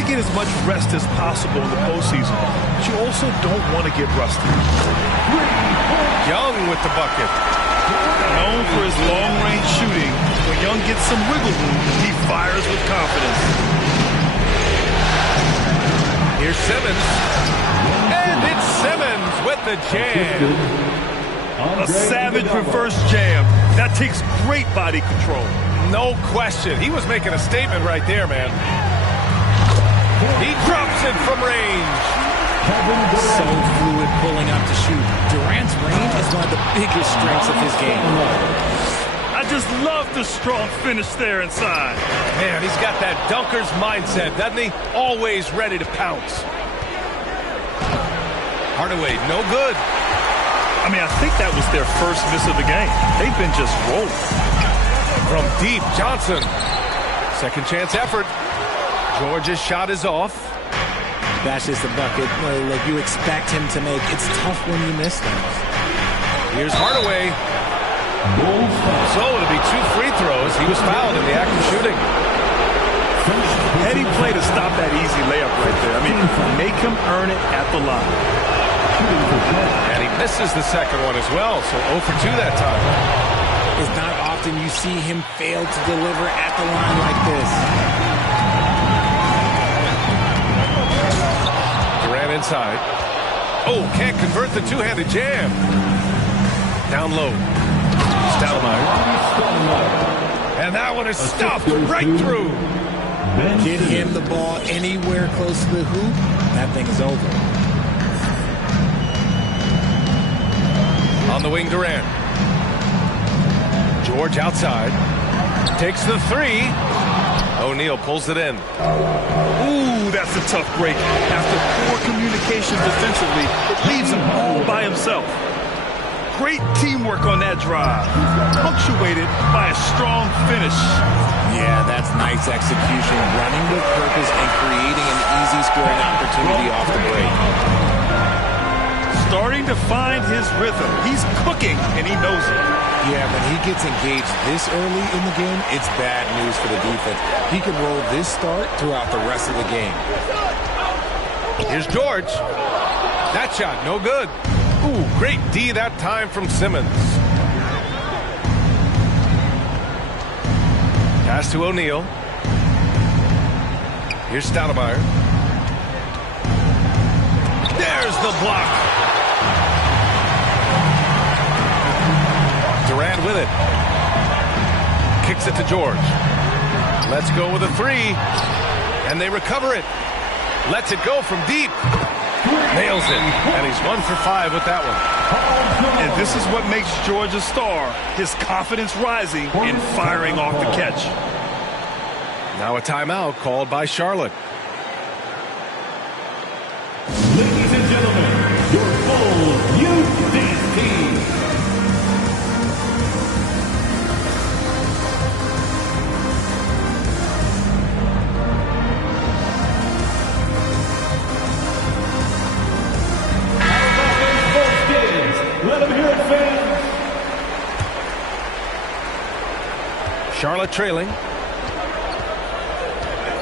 to get as much rest as possible in the postseason, but you also don't want to get rusty. Young with the bucket. Known for his long-range shooting, when Young gets some wiggle room, he fires with confidence. Here's Simmons. And it's Simmons with the jam. A savage reverse jam. That takes great body control. No question. He was making a statement right there, man. He drops it from range. So fluid pulling up to shoot. Durant's range is one of the biggest strengths of his game. I just love the strong finish there inside. Man, he's got that dunker's mindset, doesn't he? Always ready to pounce. Hardaway, no good. I mean, I think that was their first miss of the game. They've been just rolling. From deep, Johnson. Second chance effort. George's shot is off. That's just the bucket like you expect him to make. It's tough when you miss things. Here's Hardaway. So it'll be 2 free throws. He was fouled in the act of shooting. Heady play to stop that easy layup right there. I mean, make him earn it at the line. And he misses the second one as well, so 0 for 2 that time. It's not often you see him fail to deliver at the line like this. Durant inside. Oh, can't convert the two-handed jam. Down low. Stoudemire. And that one is stuffed right through. Get him the ball anywhere close to the hoop, that thing is over. On the wing, Durant. George outside. Takes the 3. O'Neal pulls it in. Ooh, that's a tough break. After poor communication defensively, it leaves him all by himself. Great teamwork on that drive, punctuated by a strong finish. Yeah, that's nice execution, running with purpose and creating an easy scoring opportunity off the break. Starting to find his rhythm. He's cooking, and he knows it. Yeah, when he gets engaged this early in the game, it's bad news for the defense. He can roll this start throughout the rest of the game. Here's George. That shot, no good. Ooh, great D that time from Simmons. Pass to O'Neal. Here's Stoudemire. There's the block. Durant with it. Kicks it to George. Let's go with a 3. And they recover it. Lets it go from deep. Nails it. And he's 1 for 5 with that one. And this is what makes George a star. His confidence rising and firing off the catch. Now a timeout called by Charlotte. Ladies and gentlemen, your full youth dance team. Let them hear it, fans. Charlotte trailing.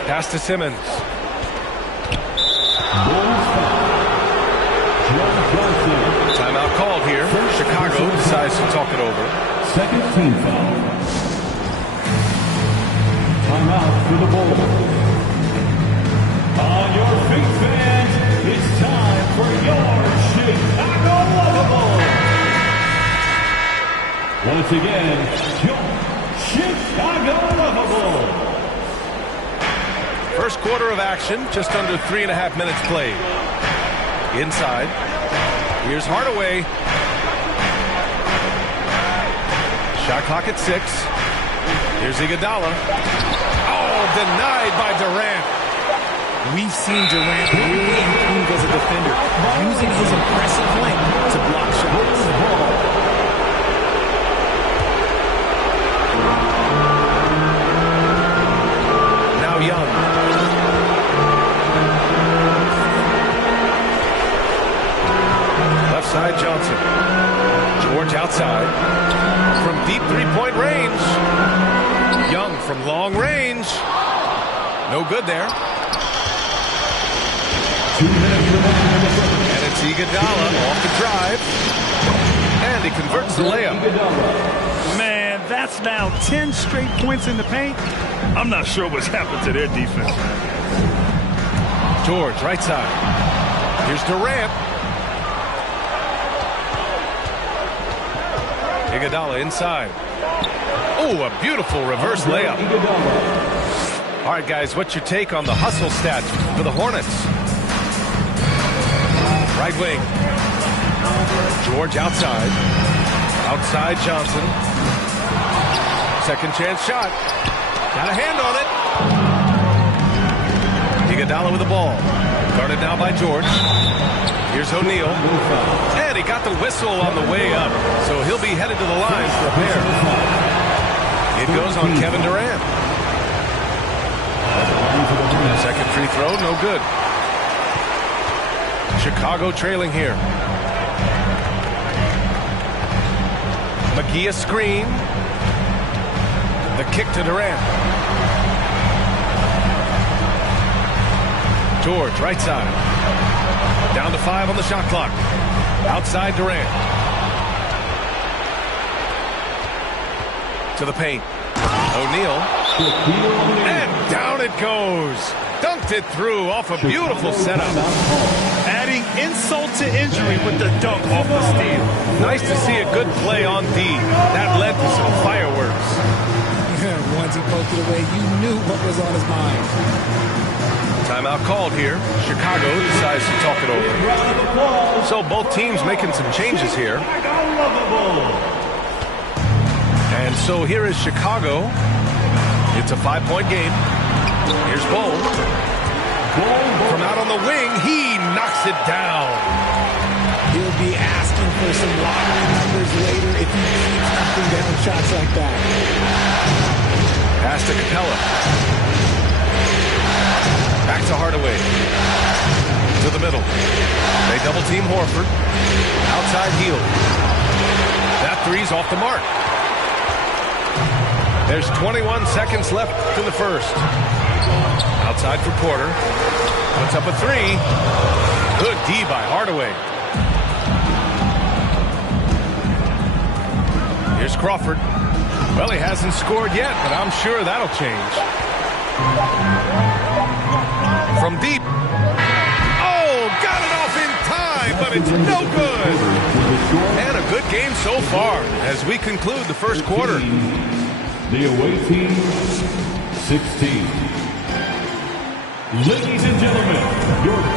Pass to Simmons. Timeout called here. Chicago decides to talk it over. Second team foul. Timeout for the Bulls. On your feet, fans, it's time for your Chicago Losomwc405. Once again, your Chicago Losomwc405. First quarter of action, just under 3.5 minutes played. Inside. Here's Hardaway. Shot clock at 6. Here's Iguodala. Oh, denied by Durant. We've seen Durant really improve as a defender, using his impressive length to block shots. Now Young. Left side Johnson. George outside. From deep three-point range. Young from long range. No good there. 2-minute remaining in the first. And it's Iguodala off the drive. And he converts the layup. Man, that's now 10 straight points in the paint. I'm not sure what's happened to their defense. George, right side. Here's Durant. Iguodala inside. Oh, a beautiful reverse layup. All right, guys, what's your take on the hustle stats for the Hornets? Right wing. George outside. Outside Johnson. Second chance shot. Got a hand on it. Iguodala with the ball. Guarded now by George. Here's O'Neal. And he got the whistle on the way up. So he'll be headed to the line for a pair. It goes on Kevin Durant. Second free throw, no good. Chicago trailing here. McGee a screen. The kick to Durant. George, right side. Down to 5 on the shot clock. Outside Durant. To the paint. O'Neal. And down it goes. Dunked it through off a beautiful setup. Adding insult to injury with the dunk off the steal. Nice to see a good play on D. That led to some fireworks. Once he poked it away, you knew what was on his mind. Timeout called here. Chicago decides to talk it over. So both teams making some changes here. And so here is Chicago. It's a 5-point game. Here's Bull. From out on the wing, he knocks it down. He'll be asking for some lottery numbers later if he keeps knocking down shots like that. Pass to Capella. Back to Hardaway. To the middle. They double team Horford. Outside heel. That three's off the mark. There's 21 seconds left in the first. Outside for Porter. Puts up a three. Good D by Hardaway. Here's Crawford. Well, he hasn't scored yet, but I'm sure that'll change. From deep. Oh, got it off in time, but it's no good. And a good game so far as we conclude the first quarter. The away team, 16. Ladies and gentlemen,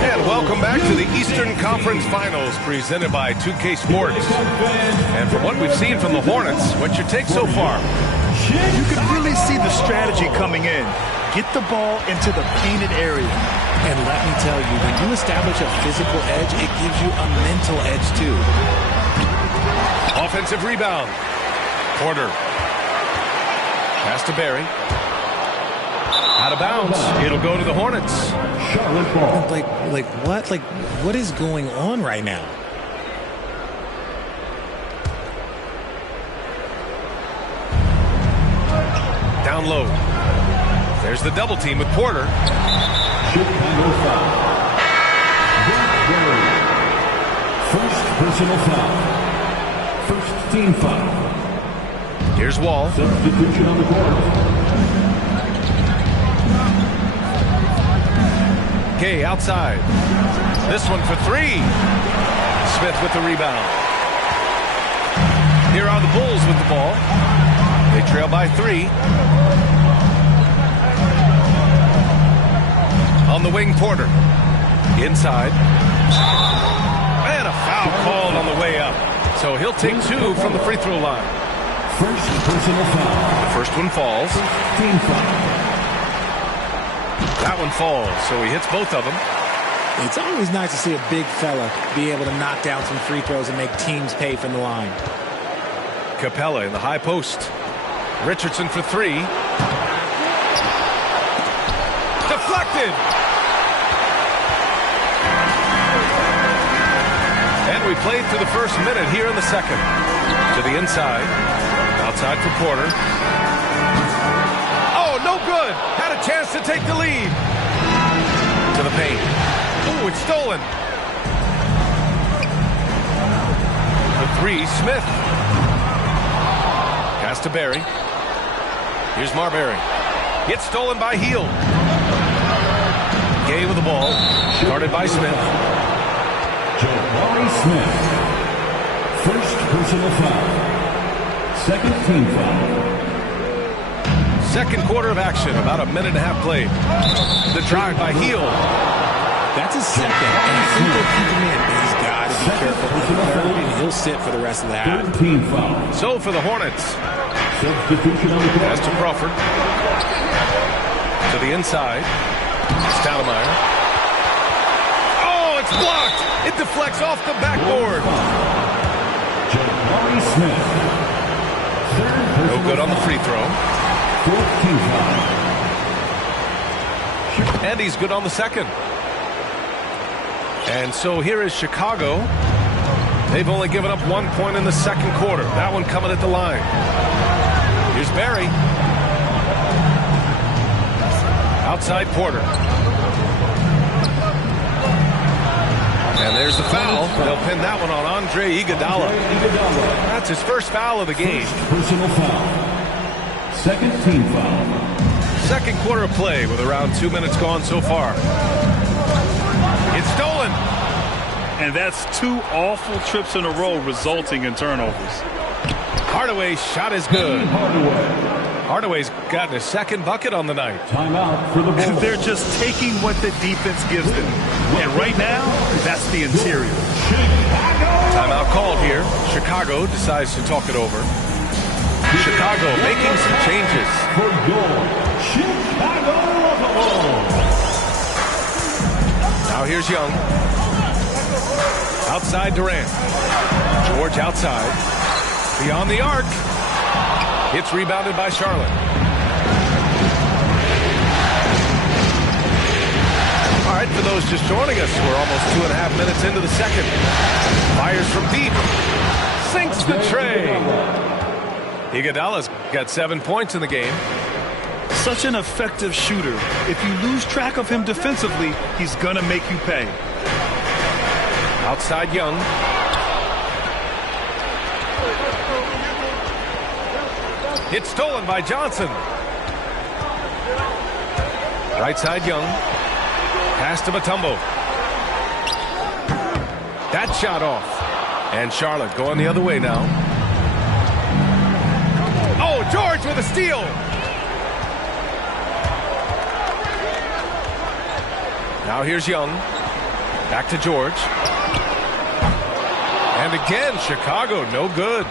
and welcome back to the Eastern Conference Finals presented by 2K Sports. And from what we've seen from the Hornets, what's your take so far? You can really see the strategy coming in. Get the ball into the painted area. And let me tell you, when you establish a physical edge, it gives you a mental edge too. Offensive rebound. Porter. Pass to Barry. Out of bounds. It'll go to the Hornets. Charlotte ball. Like what? Like, what is going on right now? Down low. There's the double team with Porter. Chicago foul. Barry. First personal foul. First team foul. Here's Wall. Substitution on the court. Gay outside. This one for three. Smith with the rebound. Here are the Bulls with the ball. They trail by 3. On the wing, Porter. Inside. And a foul called on the way up. So he'll take 2 from the free throw line. First personal foul. The first one falls. Team foul. That one falls, so he hits both of them. It's always nice to see a big fella be able to knock down some free throws and make teams pay from the line. Capella in the high post. Richardson for 3. Deflected! And we played through the first minute here in the second. To the inside. Outside for Porter. Oh, no good! Had a chance to take the lead. To the paint. Oh, it's stolen. The three, Smith. Pass to Barry. Here's Marbury. It's stolen by Heel. Gay with the ball. Guarded by Smith. Jabari Smith. First personal foul. Second team foul. Second quarter of action. About a minute and a half played. The drive by Heel. That's a second, and I think they'll keep him in, but he's got to be careful. Third, and he'll sit for the rest of the half. Third team foul. So for the Hornets. Substitution on the Pass to Crawford. To the inside. Stoudemire. Oh, it's blocked. It deflects off the backboard. Jabari Smith. No good on the free throw. Fourth team foul. And he's good on the second. And so here is Chicago. They've only given up 1 point in the second quarter. That one coming at the line. Here's Barry. Outside Porter. And there's the foul. They'll pin that one on Andre Iguodala. That's his first foul of the game. Personal foul. Second team foul. Second quarter of play with around 2 minutes gone so far. It's stolen. And that's 2 awful trips in a row resulting in turnovers. Hardaway's shot is good. Hardaway's gotten his second bucket on the night. Timeout for the Bulls. They're just taking what the defense gives them. And right now, that's the interior. Timeout called here. Chicago decides to talk it over. Chicago making some changes. For your Chicago Bulls. Now here's Young. Outside Durant. George outside. Beyond the arc. It's rebounded by Charlotte. All right, for those just joining us, we're almost 2.5 minutes into the second. Fires from deep. Sinks the tray. Iguodala's got 7 points in the game. Such an effective shooter. If you lose track of him defensively, he's going to make you pay. Outside Young. It's stolen by Johnson. Right side Young. Pass to Mutombo. That shot off. And Charlotte going the other way now. Oh, George with a steal. Now here's Young. Back to George. And again, Chicago, no good.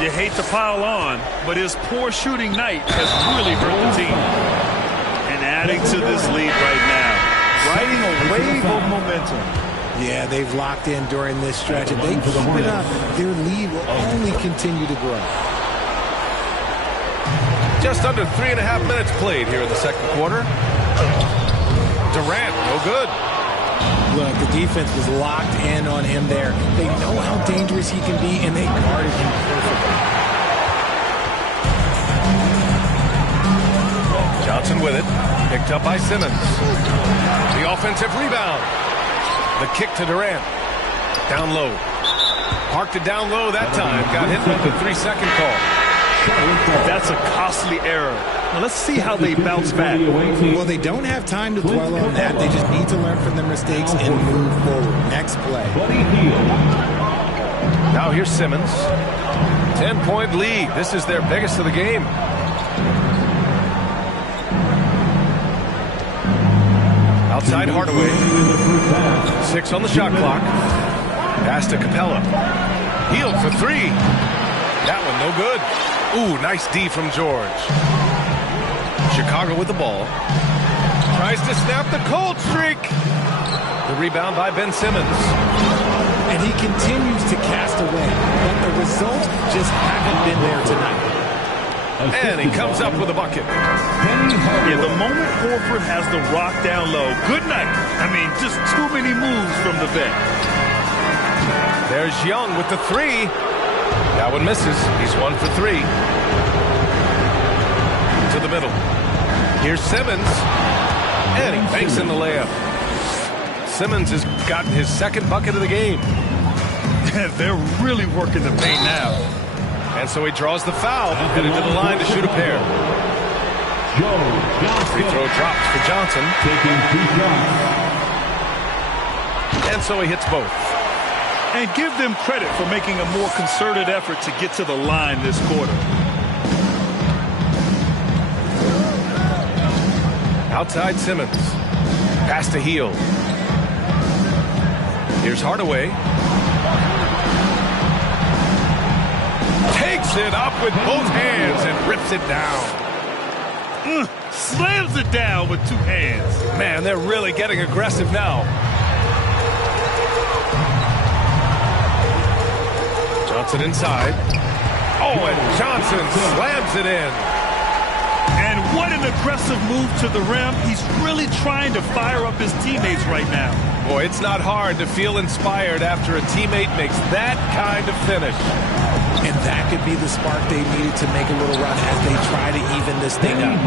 You hate to pile on, but his poor shooting night has really hurt the team. And adding to this lead right now, riding a wave of momentum. Yeah, they've locked in during this stretch. If they keep it up, their lead will only continue to grow. Just under 3.5 minutes played here in the second quarter. Durant, no good. Look, the defense was locked in on him there. They know how dangerous he can be, and they guarded him perfectly. Johnson with it. Picked up by Simmons. The offensive rebound. The kick to Durant. Down low. Parked it down low that time. Got hit with the 3-second call. That's a costly error. Now let's see how they bounce back. Well, they don't have time to dwell on that. They just need to learn from their mistakes and move forward. Next play. Now here's Simmons. 10-point lead. This is their biggest of the game. Outside Hardaway. 6 on the shot clock. Pass to Capella. Healed for 3. That one no good. Ooh, nice D from George. Chicago with the ball. Tries to snap the cold streak. The rebound by Ben Simmons. And he continues to cast away, but the results just haven't been there tonight. And he comes up with a bucket. Yeah, the moment Horford has the rock down low, good night. I mean, just too many moves from the vet. There's Young with the 3. That one misses. He's 1 for 3. To the middle. Here's Simmons. And he banks in the layup. Simmons has gotten his second bucket of the game. They're really working the paint now. And so he draws the foul, headed to the line to shoot a pair. Free throw drops for Johnson. Taking 2 shots. And so he hits both. And give them credit for making a more concerted effort to get to the line this quarter. Outside Simmons. Pass to Heel. Here's Hardaway. Takes it up with both hands and rips it down. Slams it down with 2 hands. Man, they're really getting aggressive now. Johnson inside. Oh, and Johnson slams it in. And what an aggressive move to the rim. He's really trying to fire up his teammates right now. Boy, it's not hard to feel inspired after a teammate makes that kind of finish. And that could be the spark they needed to make a little run as they try to even this thing up.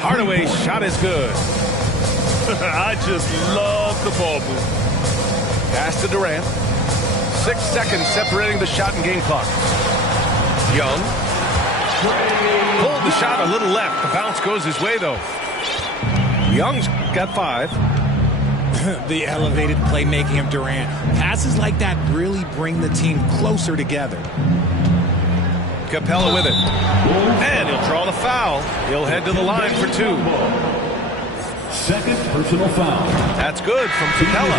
Hardaway's shot is good. I just love the ball move. Pass to Durant. 6 seconds separating the shot and game clock. Young. Pulled the shot a little left. The bounce goes his way, though. Young's got 5. The elevated playmaking of Durant. Passes like that really bring the team closer together. Capella with it. And he'll draw the foul. He'll head to the line for 2. Second personal foul. That's good from Capella.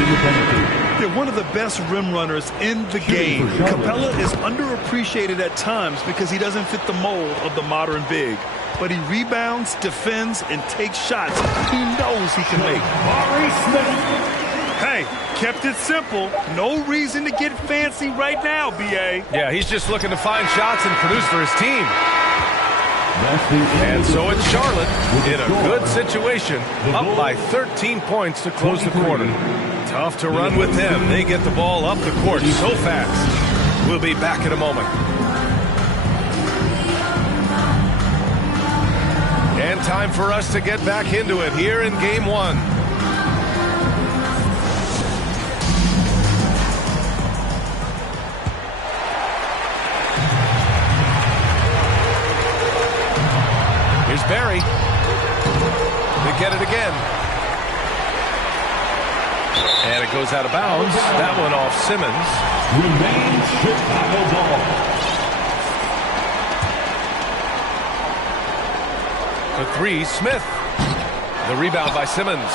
They're one of the best rim runners in the game. Capella is underappreciated at times because he doesn't fit the mold of the modern big. But he rebounds, defends, and takes shots he knows he can make. Hey, kept it simple. No reason to get fancy right now, B.A. Yeah, he's just looking to find shots and produce for his team. And so it's Charlotte in a good situation, up by 13 points to close the quarter. Tough to run with them. They get the ball up the court so fast. We'll be back in a moment. And time for us to get back into it here in Game 1. Here's Barry. They get it again. And it goes out of bounds. That one off Simmons. Remains Chicago ball. The 3, Smith. The rebound by Simmons.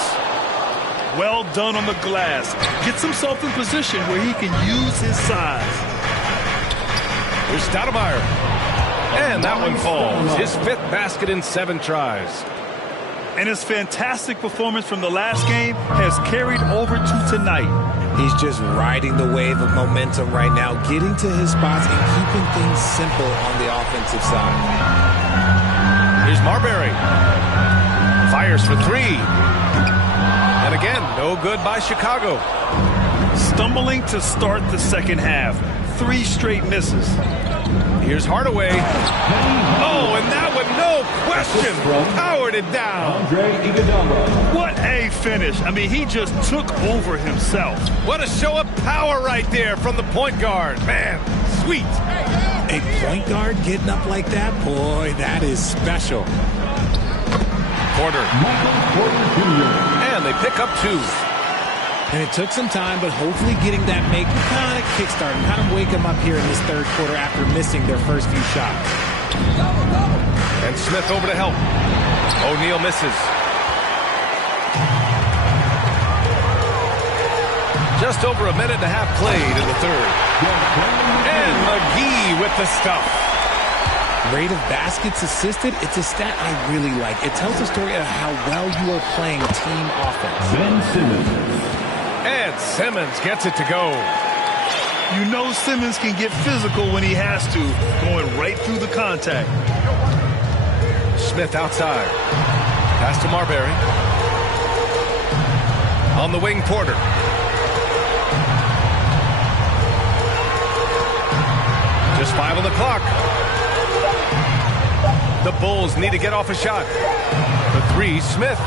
Well done on the glass. Gets himself in position where he can use his size. Here's Stoudemire. And that one falls. His 5th basket in 7 tries. And his fantastic performance from the last game has carried over to tonight. He's just riding the wave of momentum right now, getting to his spots and keeping things simple on the offensive side. Here's Marbury. Fires for 3. And again, no good by Chicago. Stumbling to start the second half. 3 straight misses. Here's Hardaway. Oh, and that one, no question, powered it down. What a finish. I mean, he just took over himself. What a show of power right there from the point guard. Man, sweet. A point guard getting up like that, boy, that is special. Porter. And they pick up 2. And it took some time, but hopefully getting that make kind of kickstart and kind of wake them up here in this third quarter after missing their first few shots. And Smith over to help. O'Neal misses. Just over a minute and a half played in the third. And McGee with the stuff. Rate of baskets assisted, it's a stat I really like. It tells a story of how well you are playing team offense. Ben Simmons. And Simmons gets it to go. You know Simmons can get physical when he has to, going right through the contact. Smith outside. Pass to Marbury. On the wing, Porter. Just 5 on the clock. The Bulls need to get off a shot. The 3, Smith.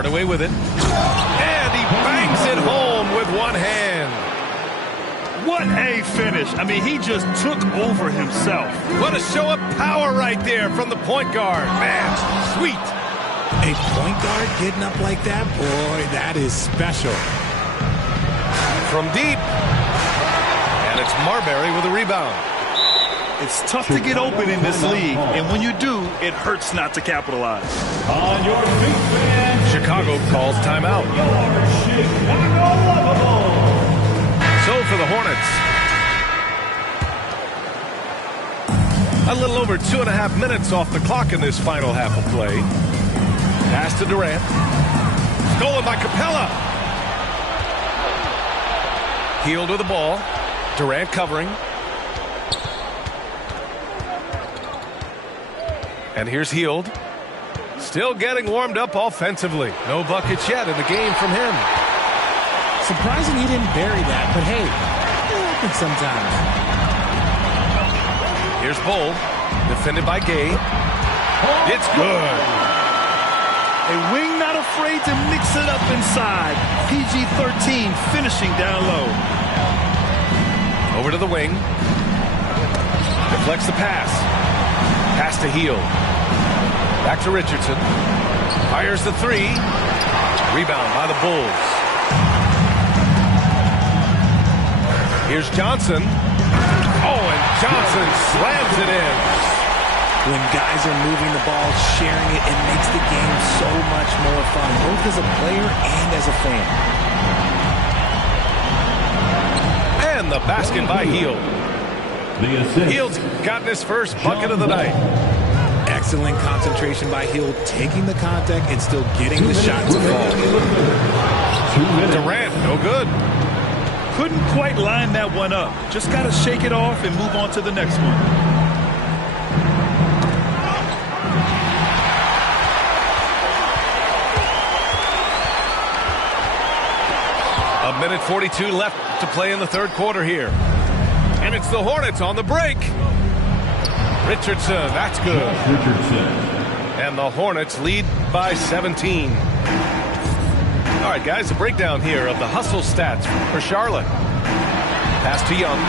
Hardaway with it. And he bangs it home with one hand. What a finish. I mean, he just took over himself. What a show of power right there from the point guard. Man, sweet. A point guard getting up like that, boy, that is special. From deep. And it's Marbury with a rebound. It's tough to get open in this league, and when you do, it hurts not to capitalize. On your feet, fans. Chicago calls timeout. Your Chicago Lovable. So for the Hornets, a little over 2.5 minutes off the clock in this final half of play. Pass to Durant. Stolen by Capella. Hield with the ball. Durant covering. And here's Hield. Still getting warmed up offensively. No buckets yet in the game from him. Surprising he didn't bury that, but hey, it happens sometimes. Here's Bull, defended by Gay. It's good. A wing not afraid to mix it up inside. PG-13 finishing down low. Over to the wing. Deflects the pass. Pass to Hield. Back to Richardson. Fires the three. Rebound by the Bulls. Here's Johnson. Oh, and Johnson slams it in. When guys are moving the ball, sharing it, it makes the game so much more fun, both as a player and as a fan. And the basket by Hield. Hield's gotten his first bucket of the night. Excellent concentration by Hield, taking the contact and still getting the shot to fall. Durant, no good. Couldn't quite line that one up. Just got to shake it off and move on to the next one. A minute 42 left to play in the third quarter here. And it's the Hornets on the break. Richardson, that's good. And the Hornets lead by 17. All right, guys, a breakdown here of the hustle stats for Charlotte. Pass to Young.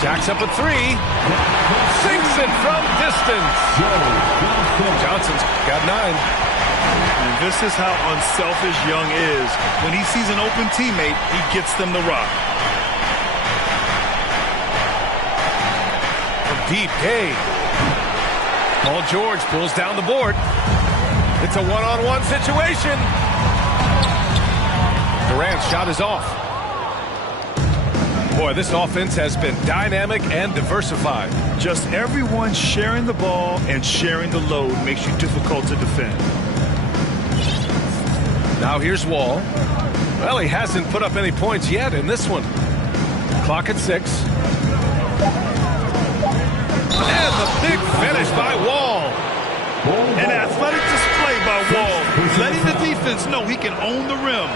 Jacks up a three. Sinks it from distance. Johnson's got 9. And this is how unselfish Young is. When he sees an open teammate, he gets them the rock. From deep, Gay. Paul George pulls down the board. It's a one-on-one situation. Durant's shot is off. Boy, this offense has been dynamic and diversified. Just everyone sharing the ball and sharing the load makes you difficult to defend. Now here's Wall. Well, he hasn't put up any points yet in this one. Clock at 6. And the big finish by Wall. An athletic display by Wall, letting the defense know he can own the rim.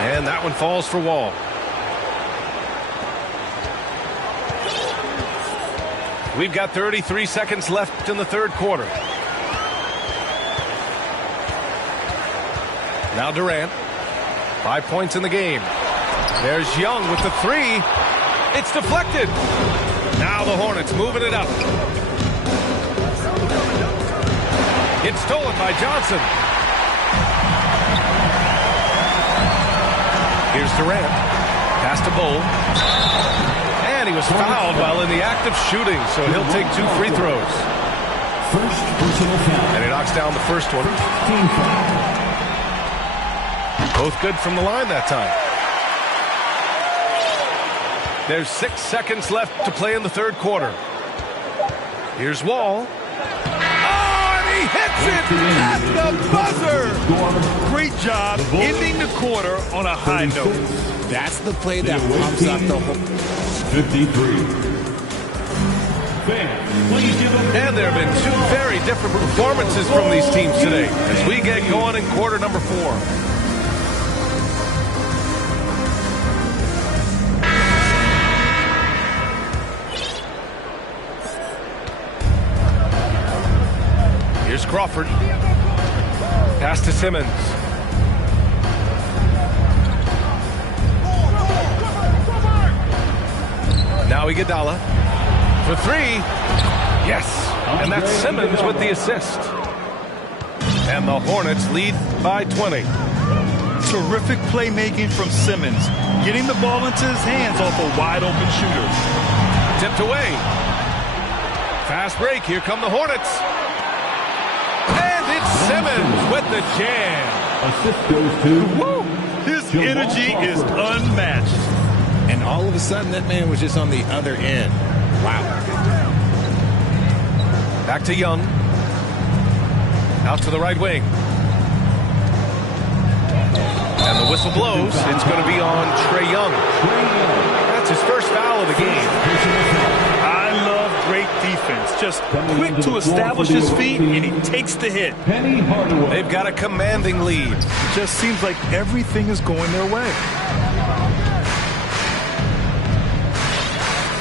And that one falls for Wall. We've got 33 seconds left in the third quarter. Now Durant. 5 points in the game. There's Young with the three. It's deflected. Now the Hornets moving it up. It's stolen by Johnson. Here's Durant. Pass to Bull. And he was fouled while in the act of shooting, so he'll take 2 free throws. First personal foul. And he knocks down the first one. Team foul. Both good from the line that time. There's 6 seconds left to play in the third quarter. Here's Wall. Oh, and he hits it at the buzzer. Great job ending the quarter on a high note. That's the play that pumps up the whole. 53. And there have been 2 very different performances from these teams today as we get going in quarter number 4. Here's Crawford. Pass to Simmons. Now Iguodala for three. Yes, and that's Simmons with the assist. And the Hornets lead by 20. Terrific playmaking from Simmons, getting the ball into his hands off a wide-open shooter. Tipped away. Fast break. Here come the Hornets. And it's Simmons with the jam. Assist goes to Woo! His energy is unmatched. And all of a sudden, that man was just on the other end. Wow. Back to Young. Out to the right wing. And the whistle blows. It's going to be on Trae Young. That's his first foul of the game. I love great defense. Just quick to establish his feet, and he takes the hit. They've got a commanding lead. It just seems like everything is going their way.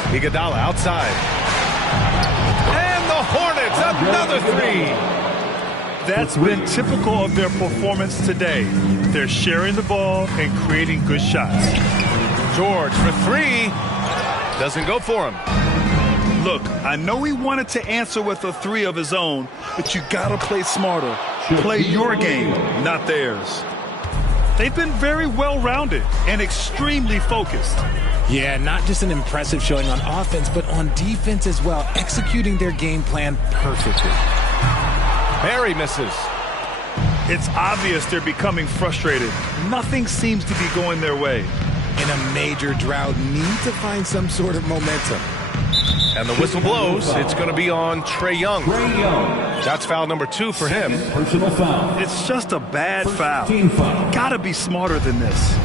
Iguodala outside. And the Hornets, another three. That's been typical of their performance today. They're sharing the ball and creating good shots. George for three. Doesn't go for him. Look, I know he wanted to answer with a three of his own, but you gotta play smarter. Play your game, not theirs. They've been very well-rounded and extremely focused. Yeah, not just an impressive showing on offense, but on defense as well, executing their game plan perfectly. Barry misses. It's obvious they're becoming frustrated. Nothing seems to be going their way. In a major drought, need to find some sort of momentum. And the whistle blows. It's going to be on Trae Young. That's foul number 2 for him. Personal foul. It's just a bad foul. Team foul. Gotta be smarter than this.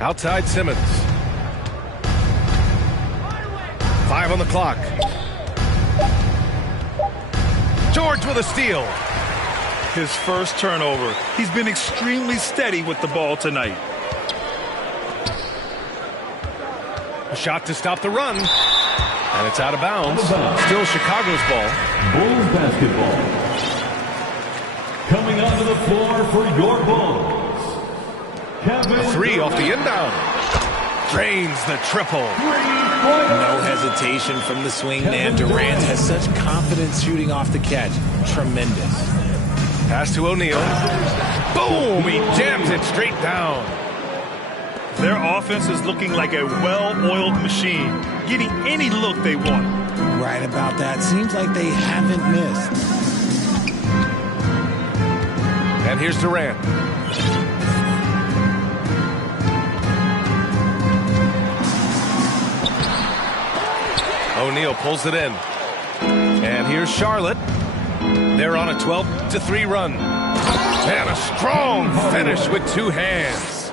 Outside Simmons. 5 on the clock. George with a steal. His first turnover. He's been extremely steady with the ball tonight. A shot to stop the run. And it's out of bounds. Still Chicago's ball. Bulls basketball. Coming onto the floor for your Bulls. A three off the inbound. Drains the triple. No hesitation from the swing man. Durant has such confidence shooting off the catch. Tremendous. Pass to O'Neal. Boom! He jams it straight down. Their offense is looking like a well-oiled machine, getting any look they want. Right about that. Seems like they haven't missed. And here's Durant. O'Neal pulls it in. And here's Charlotte. They're on a 12-3 run. And a strong finish with 2 hands.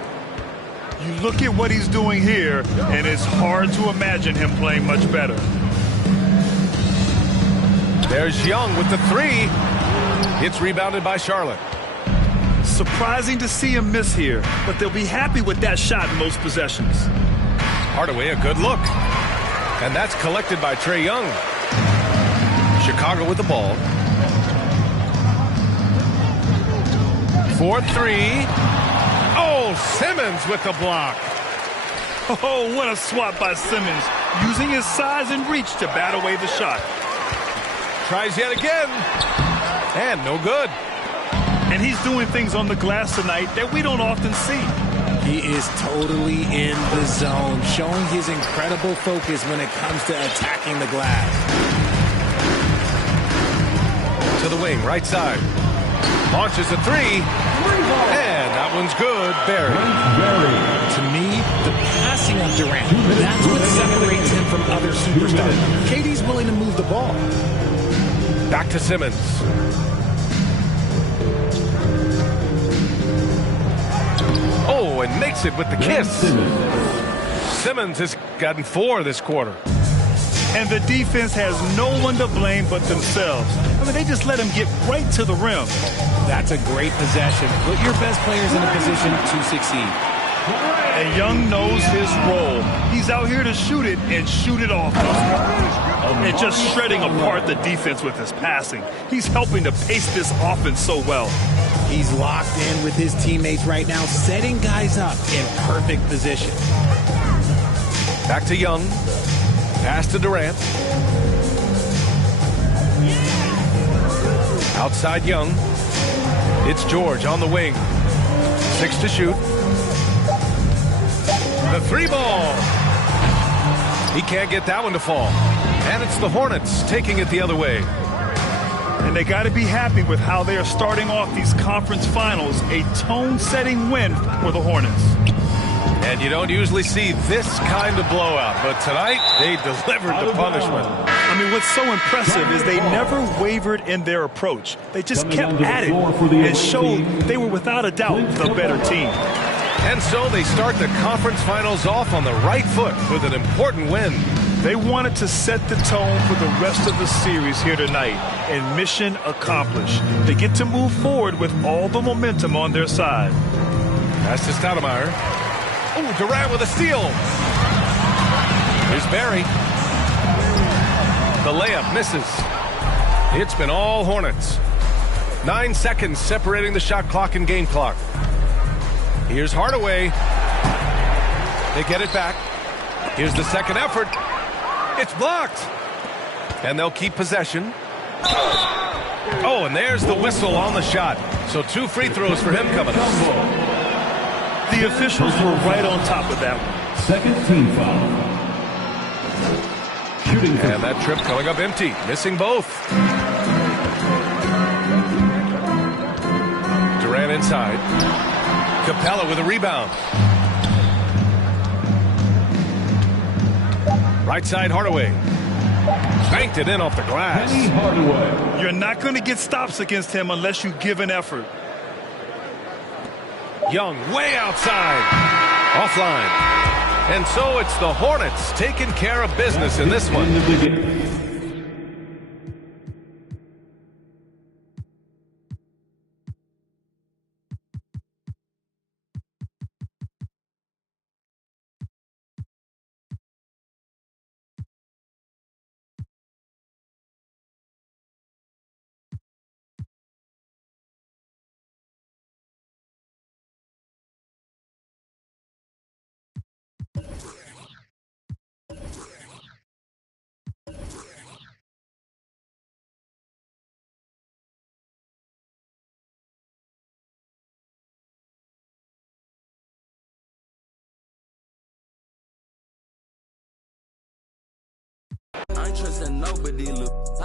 You look at what he's doing here, and it's hard to imagine him playing much better. There's Young with the 3. It's rebounded by Charlotte. Surprising to see him miss here, but they'll be happy with that shot in most possessions. Hardaway, a good look. And that's collected by Trae Young. Chicago with the ball. 4-3. Oh, Simmons with the block. Oh, what a swat by Simmons, using his size and reach to bat away the shot. Tries yet again. And no good. And he's doing things on the glass tonight that we don't often see. He is totally in the zone, showing his incredible focus when it comes to attacking the glass. To the wing, right side. Launches a 3. And that one's good. Barry. To me, the passing of Durant, that's what separates him from other superstars. KD's willing to move the ball. Back to Simmons. Oh, and makes it with the kiss. Simmons has gotten 4 this quarter. And the defense has no one to blame but themselves. I mean, they just let him get right to the rim. That's a great possession. Put your best players in a position to succeed. And Young knows his role. He's out here to shoot it and shoot it off. and just shredding apart the defense with his passing. He's helping to pace this offense so well. He's locked in with his teammates right now, setting guys up in perfect position. Back to Young. Pass to Durant. Outside Young. It's George on the wing. 6 to shoot. The 3-ball. He can't get that one to fall. And it's the Hornets taking it the other way. And they got to be happy with how they are starting off these conference finals. A tone-setting win for the Hornets. And you don't usually see this kind of blowout, but tonight they delivered the punishment. I mean, what's so impressive is they never wavered in their approach. They just kept at it and showed they were without a doubt the better team. And so they start the conference finals off on the right foot with an important win. They wanted to set the tone for the rest of the series here tonight, and mission accomplished. They get to move forward with all the momentum on their side. Pass to Stoudemire. Oh, Durant with a steal. Here's Barry. The layup misses. It's been all Hornets. 9 seconds separating the shot clock and game clock. Here's Hardaway. They get it back. Here's the second effort. It's blocked. And they'll keep possession. Oh, and there's the whistle on the shot. So 2 free throws for him coming up. The officials were right on top of that one. Second team foul. Shooting. And that trip coming up empty. Missing both. Durant inside. Capella with a rebound. Right side Hardaway. Banked it in off the glass. Hardaway. You're not going to get stops against him unless you give an effort. Young way outside. Offline. And so it's the Hornets taking care of business in this one. I ain't trusting nobody, look.